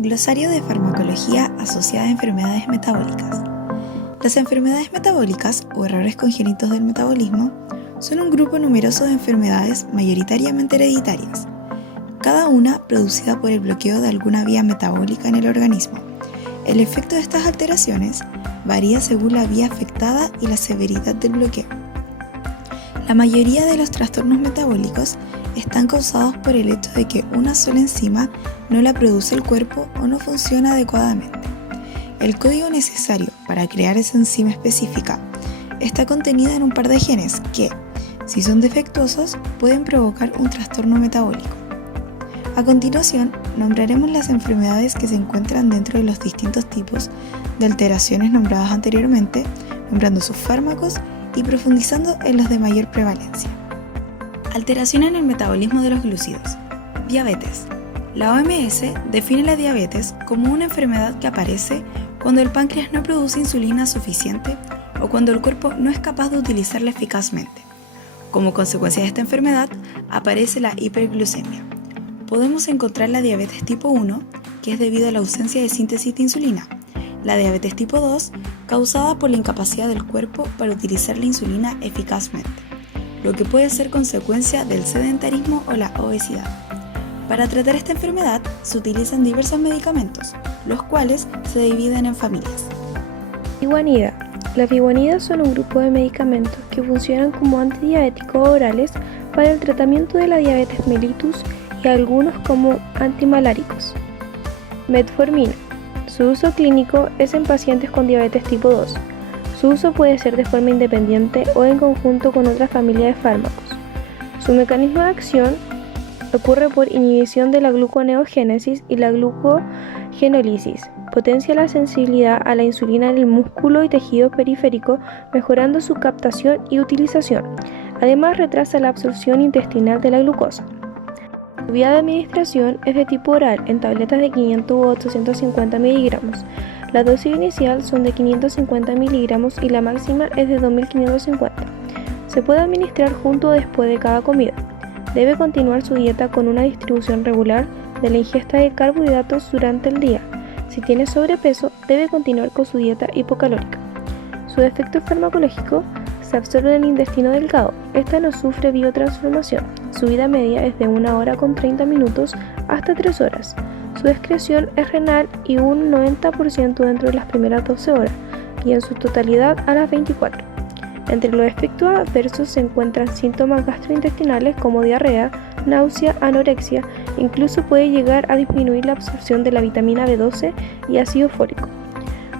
Glosario de farmacología asociada a enfermedades metabólicas. Las enfermedades metabólicas o errores congénitos del metabolismo son un grupo numeroso de enfermedades mayoritariamente hereditarias, cada una producida por el bloqueo de alguna vía metabólica en el organismo. El efecto de estas alteraciones varía según la vía afectada y la severidad del bloqueo. La mayoría de los trastornos metabólicos están causados por el hecho de que una sola enzima no la produce el cuerpo o no funciona adecuadamente. El código necesario para crear esa enzima específica está contenida en un par de genes que, si son defectuosos, pueden provocar un trastorno metabólico. A continuación, nombraremos las enfermedades que se encuentran dentro de los distintos tipos de alteraciones nombradas anteriormente, nombrando sus fármacos y profundizando en los de mayor prevalencia. Alteración en el metabolismo de los glúcidos. Diabetes. La OMS define la diabetes como una enfermedad que aparece cuando el páncreas no produce insulina suficiente o cuando el cuerpo no es capaz de utilizarla eficazmente. Como consecuencia de esta enfermedad, aparece la hiperglucemia. Podemos encontrar la diabetes tipo 1, que es debido a la ausencia de síntesis de insulina, la diabetes tipo 2, causada por la incapacidad del cuerpo para utilizar la insulina eficazmente, lo que puede ser consecuencia del sedentarismo o la obesidad. Para tratar esta enfermedad se utilizan diversos medicamentos, los cuales se dividen en familias. Figuanida. Las figuanidas son un grupo de medicamentos que funcionan como antidiabéticos orales para el tratamiento de la diabetes mellitus y algunos como antimaláricos. Metformina. Su uso clínico es en pacientes con diabetes tipo 2. Su uso puede ser de forma independiente o en conjunto con otra familia de fármacos. Su mecanismo de acción ocurre por inhibición de la gluconeogénesis y la glucogenólisis. Potencia la sensibilidad a la insulina en el músculo y tejido periférico, mejorando su captación y utilización. Además, retrasa la absorción intestinal de la glucosa. Su vía de administración es de tipo oral en tabletas de 500 u 850 miligramos. La dosis inicial son de 550 miligramos y la máxima es de 2550. Se puede administrar junto o después de cada comida. Debe continuar su dieta con una distribución regular de la ingesta de carbohidratos durante el día. Si tiene sobrepeso, debe continuar con su dieta hipocalórica. Su efecto farmacológico se absorbe en el intestino delgado. Esta no sufre biotransformación. Su vida media es de 1 hora con 30 minutos hasta 3 horas. Su excreción es renal y un 90% dentro de las primeras 12 horas y en su totalidad a las 24. Entre los efectos adversos se encuentran síntomas gastrointestinales como diarrea, náusea, anorexia, incluso puede llegar a disminuir la absorción de la vitamina B12 y ácido fólico.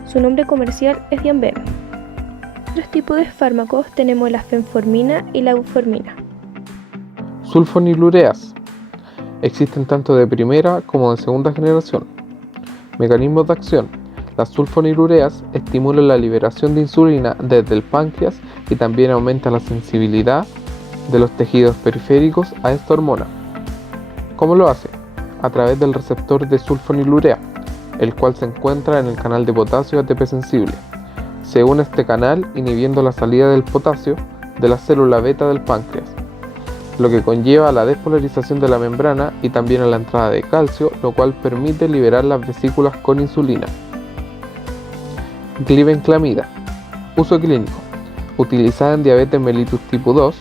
Su nombre comercial es Dianbeno. Otros tipos de fármacos tenemos la fenformina y la buformina. Sulfonilureas. Existen tanto de primera como de segunda generación. Mecanismos de acción. Las sulfonilureas estimulan la liberación de insulina desde el páncreas y también aumenta la sensibilidad de los tejidos periféricos a esta hormona. ¿Cómo lo hace? A través del receptor de sulfonilurea, el cual se encuentra en el canal de potasio ATP sensible. Se une a este canal inhibiendo la salida del potasio de la célula beta del páncreas, lo que conlleva a la despolarización de la membrana y también a la entrada de calcio, lo cual permite liberar las vesículas con insulina. Glibenclamida. Uso clínico. Utilizada en diabetes mellitus tipo 2,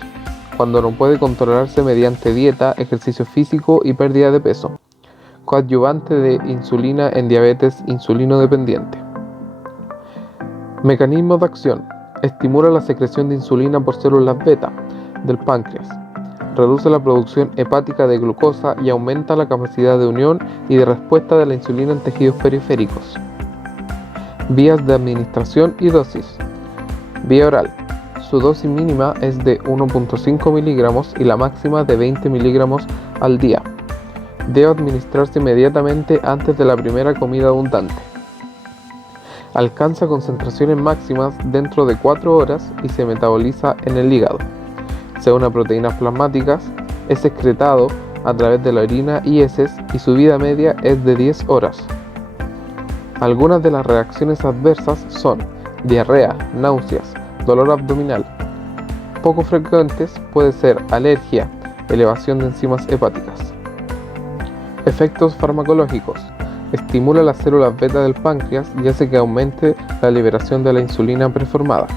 cuando no puede controlarse mediante dieta, ejercicio físico y pérdida de peso. Coadyuvante de insulina en diabetes insulino dependiente. Mecanismo de acción. Estimula la secreción de insulina por células beta del páncreas. Reduce la producción hepática de glucosa y aumenta la capacidad de unión y de respuesta de la insulina en tejidos periféricos. Vías de administración y dosis. Vía oral. Su dosis mínima es de 1.5 miligramos y la máxima de 20 miligramos al día. Debe administrarse inmediatamente antes de la primera comida abundante. Alcanza concentraciones máximas dentro de 4 horas y se metaboliza en el hígado. Se une a proteínas plasmáticas, es excretado a través de la orina y heces y su vida media es de 10 horas. Algunas de las reacciones adversas son diarrea, náuseas, dolor abdominal. Poco frecuentes puede ser alergia, elevación de enzimas hepáticas. Efectos farmacológicos. Estimula las células beta del páncreas y hace que aumente la liberación de la insulina preformada,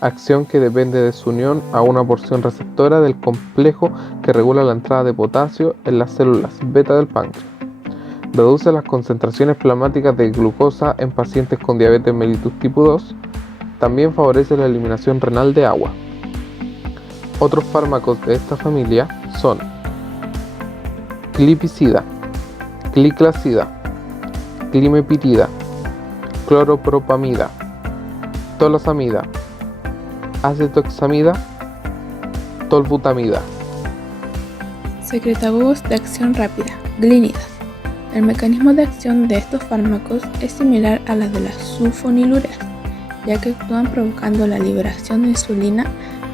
acción que depende de su unión a una porción receptora del complejo que regula la entrada de potasio en las células beta del páncreas. Reduce las concentraciones plasmáticas de glucosa en pacientes con diabetes mellitus tipo 2. También favorece la eliminación renal de agua. Otros fármacos de esta familia son glipizida, gliclazida, climepirida, cloropropamida, tolosamida, acetoxamida, tolbutamida. Secretagogos de acción rápida, glinidas. El mecanismo de acción de estos fármacos es similar a la de las sulfonilureas, ya que actúan provocando la liberación de insulina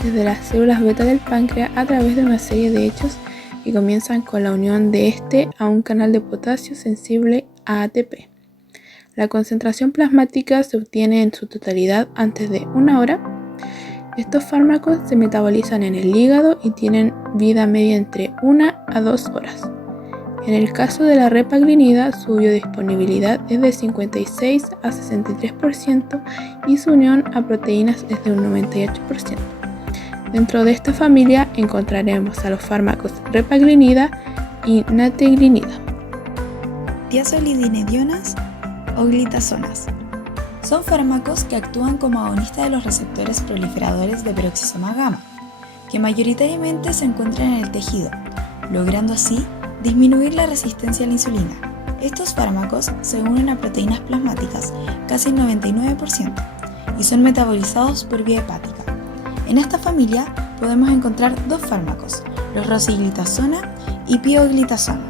desde las células beta del páncreas a través de una serie de hechos que comienzan con la unión de este a un canal de potasio sensible a ATP. La concentración plasmática se obtiene en su totalidad antes de 1 hora. Estos fármacos se metabolizan en el hígado y tienen vida media entre 1 a 2 horas. En el caso de la repaglinida, su biodisponibilidad es de 56 a 63% y su unión a proteínas es de un 98%. Dentro de esta familia encontraremos a los fármacos repaglinida y nateglinida. Tiazolidinedionas o glitazonas. Son fármacos que actúan como agonistas de los receptores proliferadores de peroxisoma gamma, que mayoritariamente se encuentran en el tejido, logrando así disminuir la resistencia a la insulina. Estos fármacos se unen a proteínas plasmáticas casi el 99% y son metabolizados por vía hepática. En esta familia podemos encontrar dos fármacos, los rosiglitazona y pioglitazona.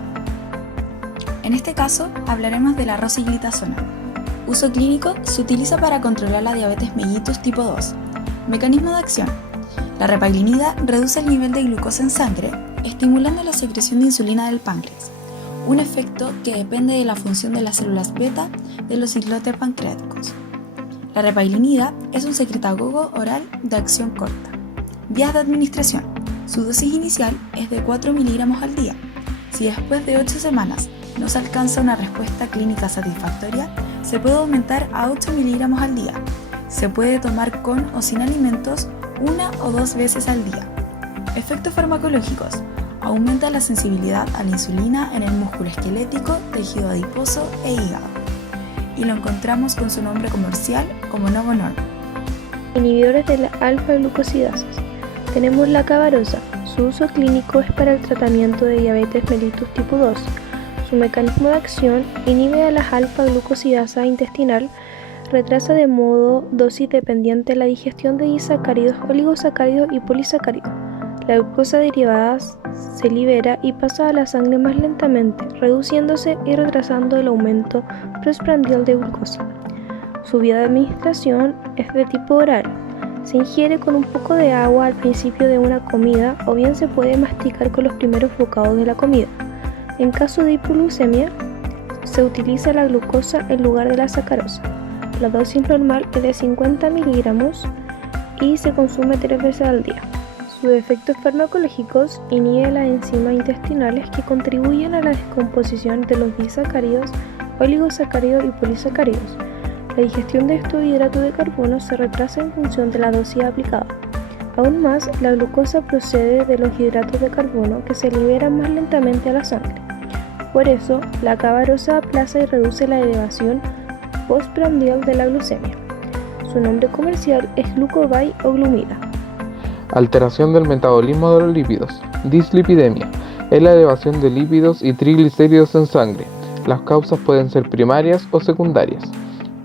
En este caso hablaremos de la rosiglitazona. Uso clínico: se utiliza para controlar la diabetes mellitus tipo 2. Mecanismo de acción: la repaglinida reduce el nivel de glucosa en sangre, estimulando la secreción de insulina del páncreas, un efecto que depende de la función de las células beta de los islotes pancreáticos. La repaglinida es un secretagogo oral de acción corta. Vías de administración: su dosis inicial es de 4 miligramos al día. Si después de 8 semanas no se alcanza una respuesta clínica satisfactoria, se puede aumentar a 8 miligramos al día. Se puede tomar con o sin alimentos 1 o 2 veces al día. Efectos farmacológicos: aumenta la sensibilidad a la insulina en el músculo esquelético, tejido adiposo e hígado. Y lo encontramos con su nombre comercial como Novonorm. Inhibidores de la alfa-glucosidasas. Tenemos la cabarosa. Su uso clínico es para el tratamiento de diabetes mellitus tipo 2. Su mecanismo de acción: inhibe a las alfa-glucosidasa intestinal, retrasa de modo dosis dependiente la digestión de disacáridos, oligosacáridos y polisacáridos. La glucosa derivada se libera y pasa a la sangre más lentamente, reduciéndose y retrasando el aumento postprandial de glucosa. Su vía de administración es de tipo oral. Se ingiere con un poco de agua al principio de una comida o bien se puede masticar con los primeros bocados de la comida. En caso de hipoglucemia, se utiliza la glucosa en lugar de la sacarosa. La dosis normal es de 50 miligramos y se consume 3 veces al día. Sus efectos farmacológicos: inhibe las enzimas intestinales que contribuyen a la descomposición de los disacáridos, oligosacáridos y polisacáridos. La digestión de estos hidratos de carbono se retrasa en función de la dosis aplicada. Aún más, la glucosa procede de los hidratos de carbono que se liberan más lentamente a la sangre. Por eso, la cabarosa aplaza y reduce la elevación postprandial de la glucemia. Su nombre comercial es Glucovay o Glumida. Alteración del metabolismo de los lípidos. Dislipidemia es la elevación de lípidos y triglicéridos en sangre. Las causas pueden ser primarias o secundarias.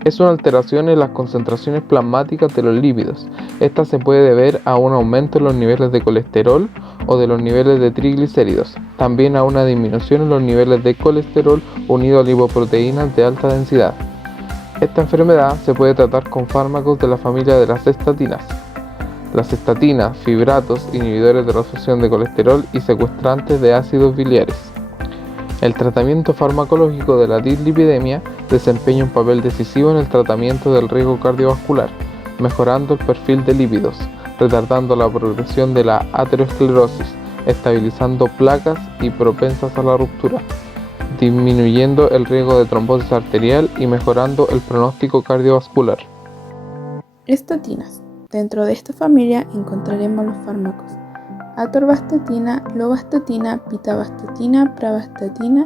Es una alteración en las concentraciones plasmáticas de los lípidos. Esta se puede deber a un aumento en los niveles de colesterol o de los niveles de triglicéridos. También a una disminución en los niveles de colesterol unido a lipoproteínas de alta densidad. Esta enfermedad se puede tratar con fármacos de la familia de las estatinas. Las estatinas, fibratos, inhibidores de la absorción de colesterol y secuestrantes de ácidos biliares. El tratamiento farmacológico de la dislipidemia desempeña un papel decisivo en el tratamiento del riesgo cardiovascular, mejorando el perfil de lípidos, retardando la progresión de la aterosclerosis, estabilizando placas y propensas a la ruptura, disminuyendo el riesgo de trombosis arterial y mejorando el pronóstico cardiovascular. Estatinas. Dentro de esta familia encontraremos los fármacos atorvastatina, lovastatina, pitavastatina, pravastatina,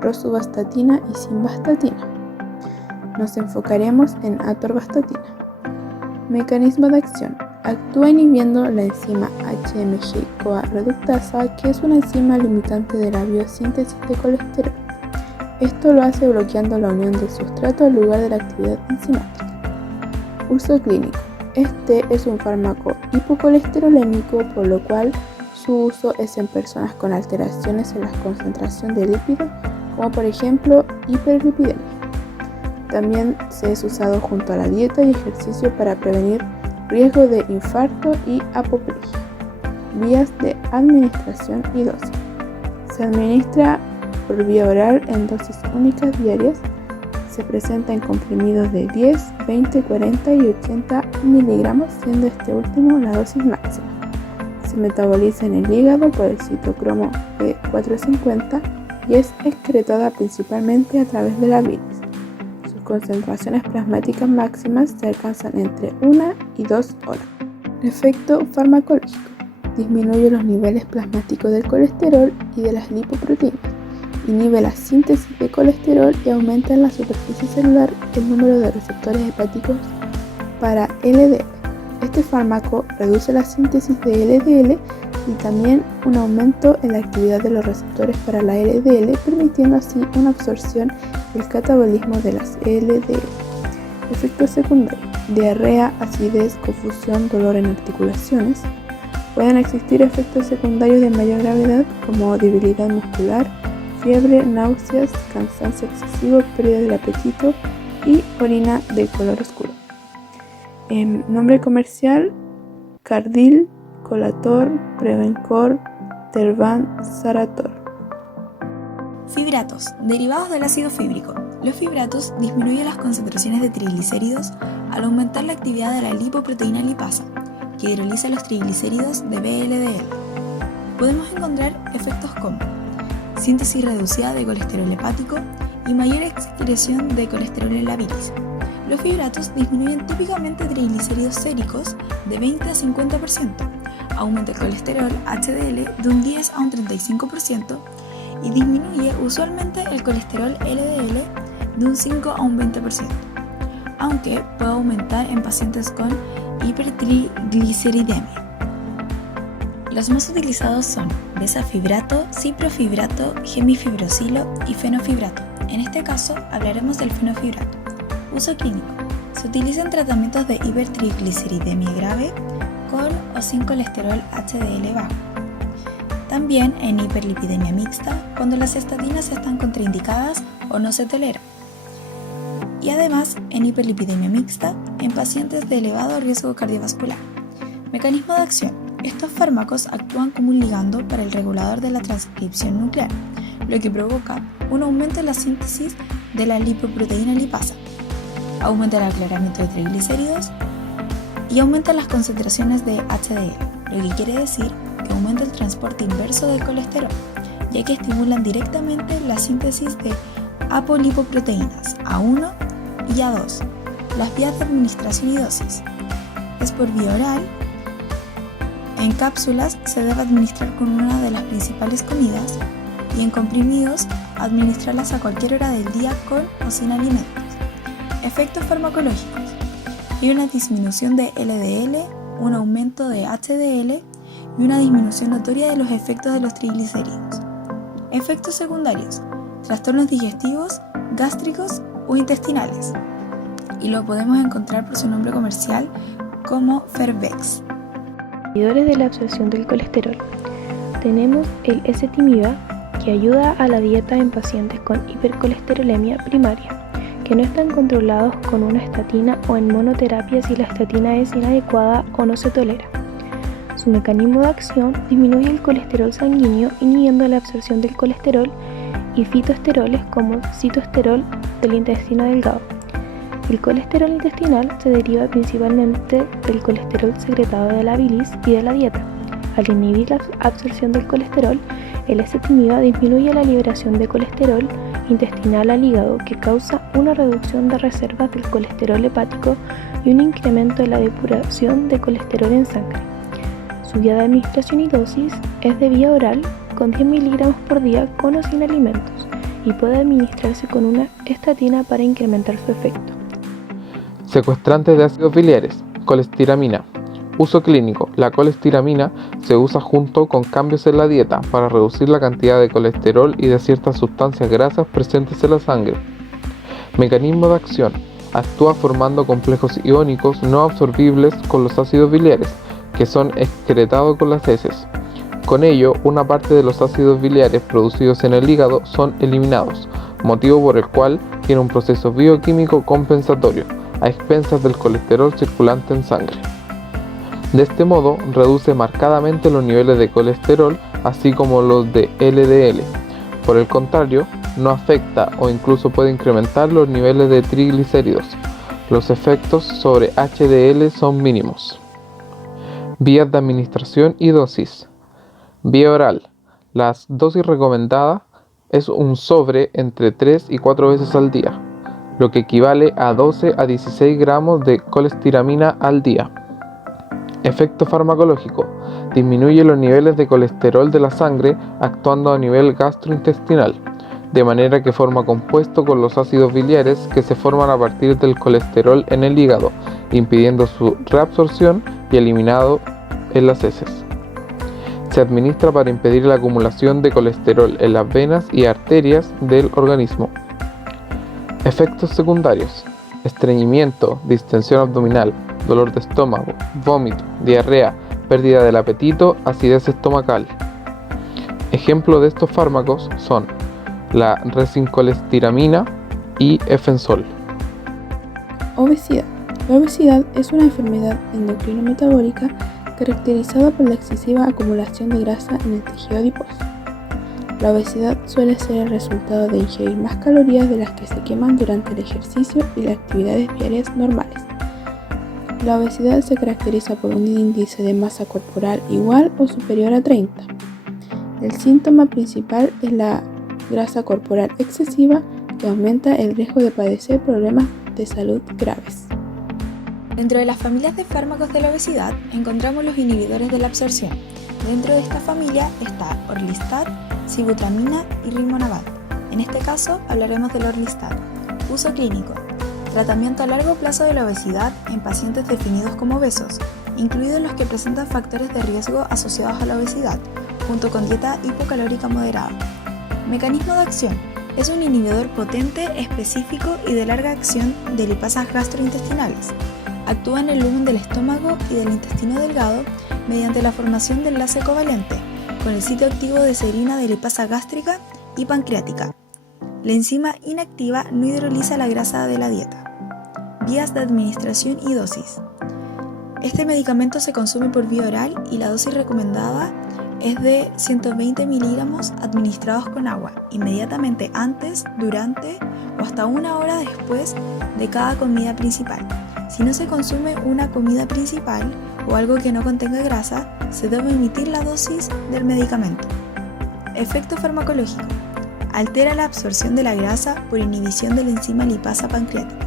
rosuvastatina y simvastatina. Nos enfocaremos en atorvastatina. Mecanismo de acción. Actúa inhibiendo la enzima HMG-CoA reductasa, que es una enzima limitante de la biosíntesis de colesterol. Esto lo hace bloqueando la unión del sustrato al lugar de la actividad enzimática. Uso clínico. Este es un fármaco hipocolesterolémico, por lo cual su uso es en personas con alteraciones en la concentración de lípidos, como por ejemplo hiperlipidemia. También se es usado junto a la dieta y ejercicio para prevenir riesgo de infarto y apoplejía. Vías de administración y dosis. Se administra por vía oral en dosis únicas diarias. Se presenta en comprimidos de 10, 20, 40 y 80 miligramos, siendo este último la dosis máxima. Se metaboliza en el hígado por el citocromo P450 y es excretada principalmente a través de la bilis. Sus concentraciones plasmáticas máximas se alcanzan entre 1 y 2 horas. Efecto farmacológico. Disminuye los niveles plasmáticos del colesterol y de las lipoproteínas. Inhibe la síntesis de colesterol y aumenta en la superficie celular el número de receptores hepáticos para LDL. Este fármaco reduce la síntesis de LDL y también un aumento en la actividad de los receptores para la LDL, permitiendo así una absorción y el catabolismo de las LDL. Efectos secundarios: diarrea, acidez, confusión, dolor en articulaciones. Pueden existir efectos secundarios de mayor gravedad como debilidad muscular, fiebre, náuseas, cansancio excesivo, pérdida del apetito y orina de color oscuro. Nombre comercial: Cardil, Colator, Prevencor, Tervan, Zarator. Fibratos, derivados del ácido fíbrico. Los fibratos disminuyen las concentraciones de triglicéridos al aumentar la actividad de la lipoproteína lipasa, que hidroliza los triglicéridos de VLDL. Podemos encontrar efectos como síntesis reducida de colesterol hepático y mayor excreción de colesterol en la bilis. Los fibratos disminuyen típicamente triglicéridos séricos de 20 a 50%, aumenta el colesterol HDL de un 10 a un 35% y disminuye usualmente el colesterol LDL de un 5 a un 20%, aunque puede aumentar en pacientes con hipertrigliceridemia. Los más utilizados son bezafibrato, ciprofibrato, gemifibrosilo y fenofibrato. En este caso hablaremos del fenofibrato. Uso clínico. Se utiliza en tratamientos de hipertrigliceridemia grave con o sin colesterol HDL bajo. También en hiperlipidemia mixta, cuando las estatinas están contraindicadas o no se toleran. Y además en hiperlipidemia mixta en pacientes de elevado riesgo cardiovascular. Mecanismo de acción. Estos fármacos actúan como un ligando para el regulador de la transcripción nuclear, lo que provoca un aumento en la síntesis de la lipoproteína lipasa, aumenta el aclaramiento de triglicéridos y aumenta las concentraciones de HDL, lo que quiere decir que aumenta el transporte inverso del colesterol, ya que estimulan directamente la síntesis de apolipoproteínas A1 y A2. Las vías de administración y dosis. Es por vía oral. En cápsulas se debe administrar con una de las principales comidas y en comprimidos administrarlas a cualquier hora del día con o sin alimentos. Efectos farmacológicos. Hay una disminución de LDL, un aumento de HDL y una disminución notoria de los efectos de los triglicéridos. Efectos secundarios. Trastornos digestivos, gástricos o intestinales. Y lo podemos encontrar por su nombre comercial como Fervex. Inhibidores de la absorción del colesterol. Tenemos el ezetimiba, que ayuda a la dieta en pacientes con hipercolesterolemia primaria, que no están controlados con una estatina o en monoterapia si la estatina es inadecuada o no se tolera. Su mecanismo de acción disminuye el colesterol sanguíneo inhibiendo la absorción del colesterol y fitoesteroles como citoesterol del intestino delgado. El colesterol intestinal se deriva principalmente del colesterol secretado de la bilis y de la dieta. Al inhibir la absorción del colesterol, El ezetimiba disminuye la liberación de colesterol intestinal al hígado, que causa una reducción de reservas del colesterol hepático y un incremento de la depuración de colesterol en sangre. Su vía de administración y dosis es de vía oral con 10 mg por día con o sin alimentos y puede administrarse con una estatina para incrementar su efecto. Secuestrantes de ácidos biliares, colestiramina. Uso clínico. La colestiramina se usa junto con cambios en la dieta para reducir la cantidad de colesterol y de ciertas sustancias grasas presentes en la sangre. Mecanismo de acción. Actúa formando complejos iónicos no absorbibles con los ácidos biliares, que son excretados con las heces. Con ello, una parte de los ácidos biliares producidos en el hígado son eliminados, motivo por el cual tiene un proceso bioquímico compensatorio, a expensas del colesterol circulante en sangre. De este modo, reduce marcadamente los niveles de colesterol, así como los de LDL. Por el contrario, no afecta o incluso puede incrementar los niveles de triglicéridos. Los efectos sobre HDL son mínimos. Vías de administración y dosis. Vía oral. La dosis recomendada es un sobre entre 3 y 4 veces al día, lo que equivale a 12 a 16 gramos de colestiramina al día. Efecto farmacológico. Disminuye los niveles de colesterol de la sangre actuando a nivel gastrointestinal, de manera que forma compuesto con los ácidos biliares que se forman a partir del colesterol en el hígado, impidiendo su reabsorción y eliminado en las heces. Se administra para impedir la acumulación de colesterol en las venas y arterias del organismo. Efectos secundarios. Estreñimiento, distensión abdominal, dolor de estómago, vómito, diarrea, pérdida del apetito, acidez estomacal. Ejemplos de estos fármacos son la resincolestiramina y efensol. Obesidad. La obesidad es una enfermedad endocrino-metabólica caracterizada por la excesiva acumulación de grasa en el tejido adiposo. La obesidad suele ser el resultado de ingerir más calorías de las que se queman durante el ejercicio y las actividades diarias normales. La obesidad se caracteriza por un índice de masa corporal igual o superior a 30. El síntoma principal es la grasa corporal excesiva, que aumenta el riesgo de padecer problemas de salud graves. Dentro de las familias de fármacos de la obesidad encontramos los inhibidores de la absorción. Dentro de esta familia está Orlistat, Sibutramina y Rimonabant. En este caso hablaremos del Orlistat. Uso clínico. Tratamiento a largo plazo de la obesidad en pacientes definidos como obesos, incluidos los que presentan factores de riesgo asociados a la obesidad, junto con dieta hipocalórica moderada. Mecanismo de acción. Es un inhibidor potente, específico y de larga acción de lipasas gastrointestinales. Actúa en el lumen del estómago y del intestino delgado mediante la formación de enlace covalente con el sitio activo de serina de lipasa gástrica y pancreática. La enzima inactiva no hidroliza la grasa de la dieta. Vías de administración y dosis. Este medicamento se consume por vía oral y la dosis recomendada es de 120 miligramos administrados con agua, inmediatamente antes, durante o hasta 1 hora después de cada comida principal. Si no se consume una comida principal o algo que no contenga grasa, se debe omitir la dosis del medicamento. Efecto farmacológico. Altera la absorción de la grasa por inhibición de la enzima lipasa pancreática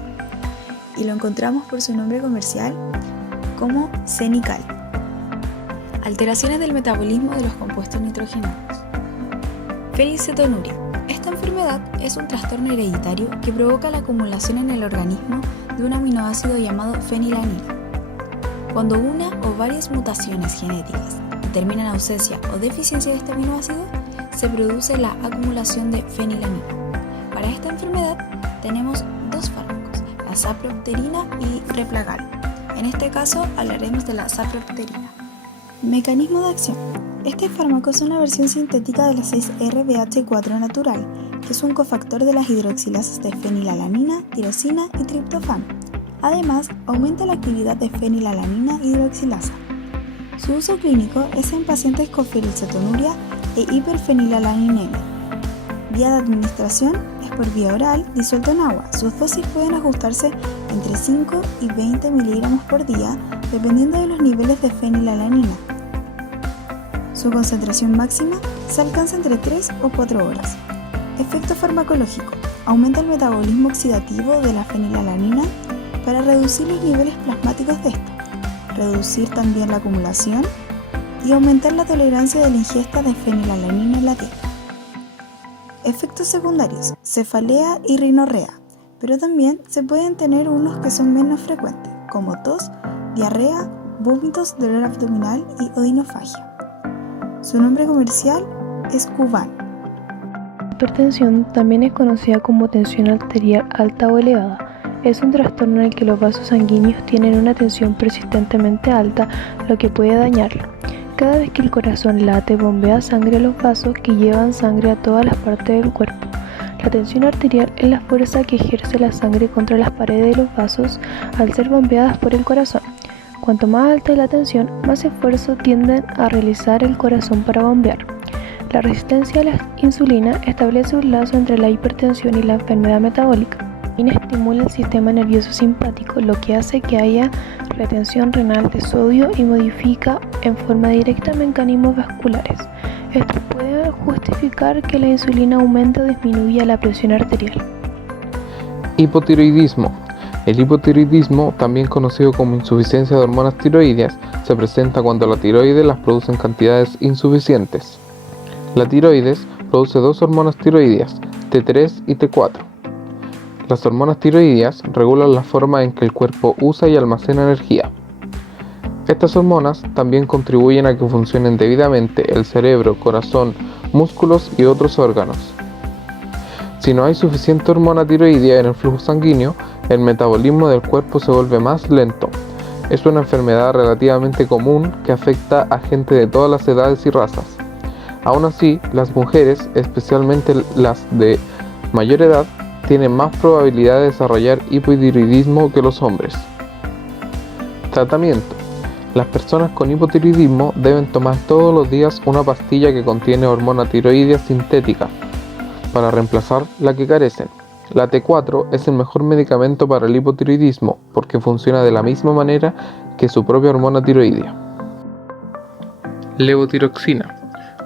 y lo encontramos por su nombre comercial como Cenical. Alteraciones del metabolismo de los compuestos nitrogenados. Fenilcetonuria. Esta enfermedad es un trastorno hereditario que provoca la acumulación en el organismo de un aminoácido llamado fenilalanina. Cuando una o varias mutaciones genéticas determinan ausencia o deficiencia de este aminoácido, se produce la acumulación de fenilalanina. Para esta enfermedad tenemos dos fármacos, la sapropterina y Replagal. En este caso hablaremos de la sapropterina. Mecanismo de acción. Este fármaco es una versión sintética de la 6-RBH4 natural, que es un cofactor de las hidroxilasas de fenilalanina, tirosina y triptofano. Además, aumenta la actividad de fenilalanina hidroxilasa. Su uso clínico es en pacientes con fenilcetonuria e hiperfenilalaninemia. Vía de administración es por vía oral disuelto en agua. Sus dosis pueden ajustarse entre 5 y 20 miligramos por día, dependiendo de los niveles de fenilalanina. Su concentración máxima se alcanza entre 3 o 4 horas. Efecto farmacológico. Aumenta el metabolismo oxidativo de la fenilalanina para reducir los niveles plasmáticos de esta, reducir también la acumulación y aumentar la tolerancia de la ingesta de fenilalanina en la dieta. Efectos secundarios, cefalea y rinorrea, pero también se pueden tener unos que son menos frecuentes, como tos, diarrea, vómitos, dolor abdominal y odinofagia. Su nombre comercial es Kuvan. La hipertensión también es conocida como tensión arterial alta o elevada. Es un trastorno en el que los vasos sanguíneos tienen una tensión persistentemente alta, lo que puede dañarlo. Cada vez que el corazón late, bombea sangre a los vasos que llevan sangre a todas las partes del cuerpo. La tensión arterial es la fuerza que ejerce la sangre contra las paredes de los vasos al ser bombeadas por el corazón. Cuanto más alta es la tensión, más esfuerzo tienden a realizar el corazón para bombear. La resistencia a la insulina establece un lazo entre la hipertensión y la enfermedad metabólica. Estimula el sistema nervioso simpático, lo que hace que haya retención renal de sodio y modifica en forma directa mecanismos vasculares. Esto puede justificar que la insulina aumente o disminuya la presión arterial. Hipotiroidismo. El hipotiroidismo, también conocido como insuficiencia de hormonas tiroideas, se presenta cuando la tiroides las produce en cantidades insuficientes. La tiroides produce dos hormonas tiroideas, T3 y T4. Las hormonas tiroideas regulan la forma en que el cuerpo usa y almacena energía. Estas hormonas también contribuyen a que funcionen debidamente el cerebro, corazón, músculos y otros órganos. Si no hay suficiente hormona tiroidea en el flujo sanguíneo, el metabolismo del cuerpo se vuelve más lento. Es una enfermedad relativamente común que afecta a gente de todas las edades y razas. Aún así, las mujeres, especialmente las de mayor edad, tienen más probabilidad de desarrollar hipotiroidismo que los hombres. Tratamiento. Las personas con hipotiroidismo deben tomar todos los días una pastilla que contiene hormona tiroidea sintética para reemplazar la que carecen. La T4 es el mejor medicamento para el hipotiroidismo porque funciona de la misma manera que su propia hormona tiroidea. Levotiroxina.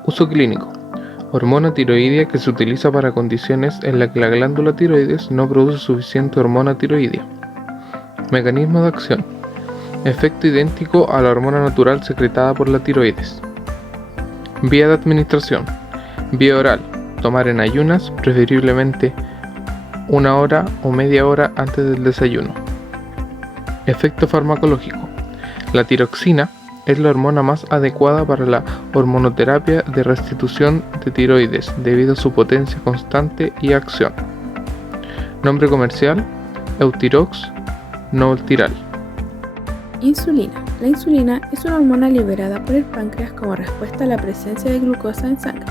Uso clínico. Hormona tiroidea que se utiliza para condiciones en las que la glándula tiroides no produce suficiente hormona tiroidea. Mecanismo de acción. Efecto idéntico a la hormona natural secretada por la tiroides. Vía de administración. Vía oral. Tomar en ayunas, preferiblemente 1 hora o media hora antes del desayuno. Efecto farmacológico. La tiroxina es la hormona más adecuada para la hormonoterapia de restitución de tiroides debido a su potencia constante y acción. Nombre comercial: Eutirox Novoltiral. Insulina. La insulina es una hormona liberada por el páncreas como respuesta a la presencia de glucosa en sangre.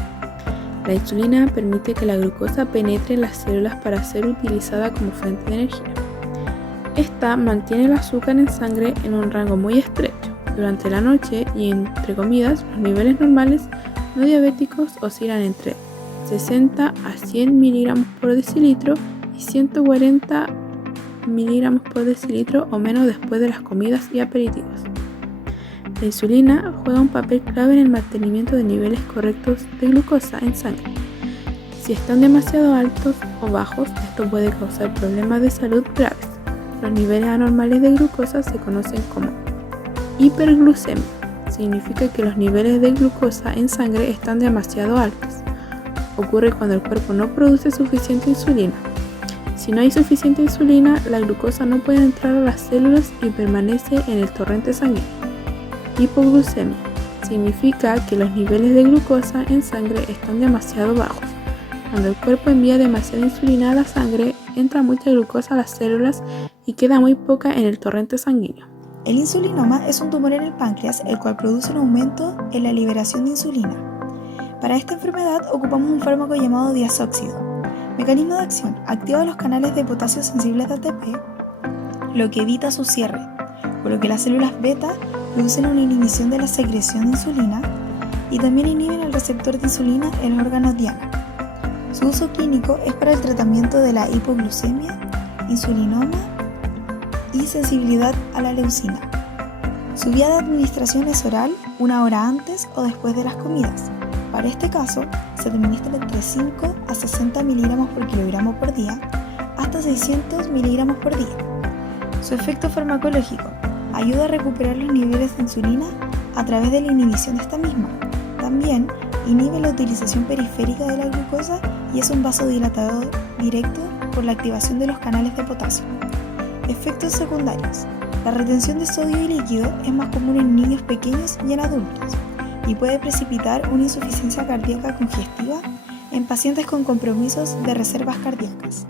La insulina permite que la glucosa penetre en las células para ser utilizada como fuente de energía. Esta mantiene el azúcar en sangre en un rango muy estrecho. Durante la noche y entre comidas, los niveles normales no diabéticos oscilan entre 60 a 100 miligramos por decilitro y 140 miligramos por decilitro o menos después de las comidas y aperitivos. La insulina juega un papel clave en el mantenimiento de niveles correctos de glucosa en sangre. Si están demasiado altos o bajos, esto puede causar problemas de salud graves. Los niveles anormales de glucosa se conocen como hiperglucemia. Significa que los niveles de glucosa en sangre están demasiado altos. Ocurre cuando el cuerpo no produce suficiente insulina. Si no hay suficiente insulina, la glucosa no puede entrar a las células y permanece en el torrente sanguíneo. Hipoglucemia. Significa que los niveles de glucosa en sangre están demasiado bajos. Cuando el cuerpo envía demasiada insulina a la sangre, entra mucha glucosa a las células y queda muy poca en el torrente sanguíneo. El insulinoma es un tumor en el páncreas el cual produce un aumento en la liberación de insulina. Para esta enfermedad ocupamos un fármaco llamado diazóxido. Mecanismo de acción: activa los canales de potasio sensibles de ATP, lo que evita su cierre, por lo que las células beta producen una inhibición de la secreción de insulina y también inhiben el receptor de insulina en los órganos diana. Su uso clínico es para el tratamiento de la hipoglucemia, insulinoma y sensibilidad a la leucina. Su vía de administración es oral 1 hora antes o después de las comidas. Para este caso, se administra entre 5 a 60 miligramos por kilogramo por día hasta 600 miligramos por día. Su efecto farmacológico ayuda a recuperar los niveles de insulina a través de la inhibición de esta misma. También inhibe la utilización periférica de la glucosa y es un vasodilatador directo por la activación de los canales de potasio. Efectos secundarios. La retención de sodio y líquido es más común en niños pequeños y en adultos y puede precipitar una insuficiencia cardíaca congestiva en pacientes con compromisos de reservas cardíacas.